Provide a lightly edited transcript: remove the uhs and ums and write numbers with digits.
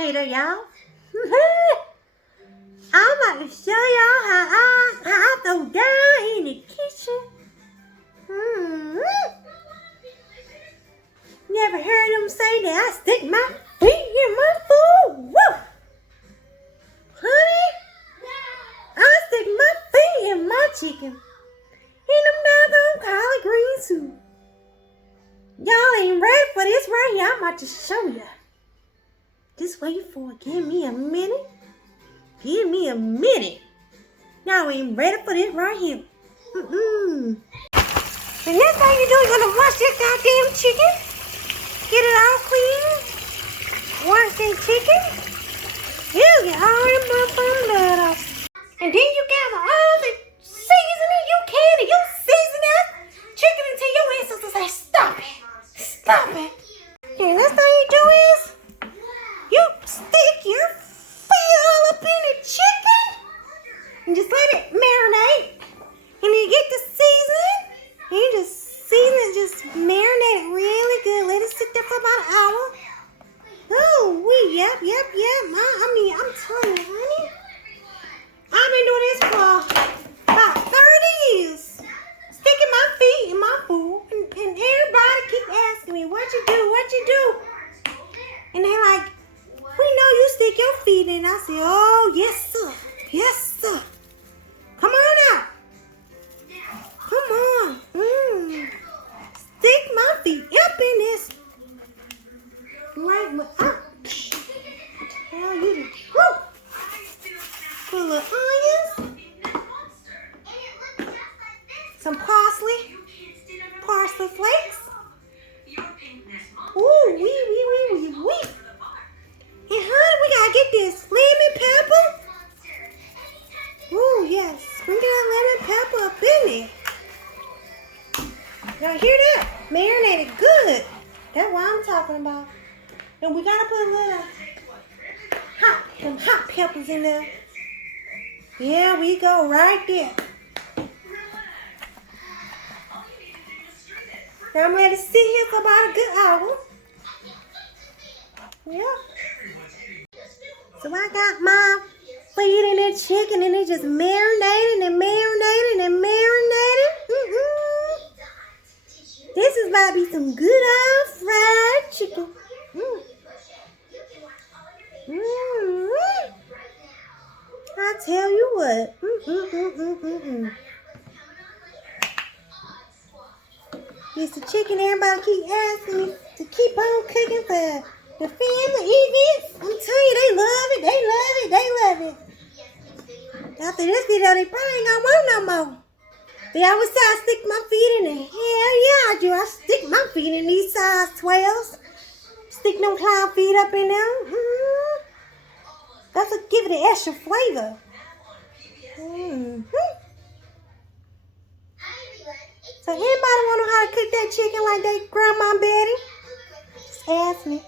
Hey there, y'all. I'm about to show y'all how I throw down in the kitchen. Never heard them say that I stick my feet in my food. Woo! Honey, I stick my feet in my chicken. In them doggone collard greens too. Y'all ain't ready for this right here. I'm about to show you. Just wait for it. Give me a minute. Give me a minute. Y'all ain't ready for this right here. The next thing you do, you're gonna wash that goddamn chicken. Get it all clean. Wash that chicken. You get all the motherfucking blood off. And then you gather all the seasoning you can and you season that chicken until your ancestors say, stop it. Stop it. The next thing you do is you stick your feet all up in the chicken and just let it marinate. And then you get the seasoning and you just season it, just marinate it really good. Let it sit there for about an hour. Oh, yep. I'm telling you, honey. I've been doing this for about 30 years. Sticking my feet in my food. And everybody keep asking me, what you do? And they're like, we know you stick your feet in. I say, oh, yes, sir. Come on out. Come on. Stick my feet up in this. Right, tell you the truth. Put a little onions. Some parsley flakes. Ooh, wee. And honey, we gotta get this lemon pepper. Ooh, yes. Sprinkle that lemon pepper up in there. Y'all hear that? Marinated good. That's what I'm talking about. And we gotta put a little hot peppers in there. Yeah, we go right there. Now I'm ready to sit here for about a good hour. Yeah. So I got my feet in that chicken and it just marinating and marinating and marinating. This is about to be some good old fried chicken. I tell you what. It's the chicken everybody keep asking me to keep on cooking for the family events. I'm telling you, they love it. After this video, they probably ain't gonna want no more. They always say I stick my feet in it. Hell yeah, I do. I stick my feet in these size 12s. Stick them clown feet up in there. That's what give it an extra flavor. So anybody want to know how to cook that chicken like they grandma and Betty? Just ask me.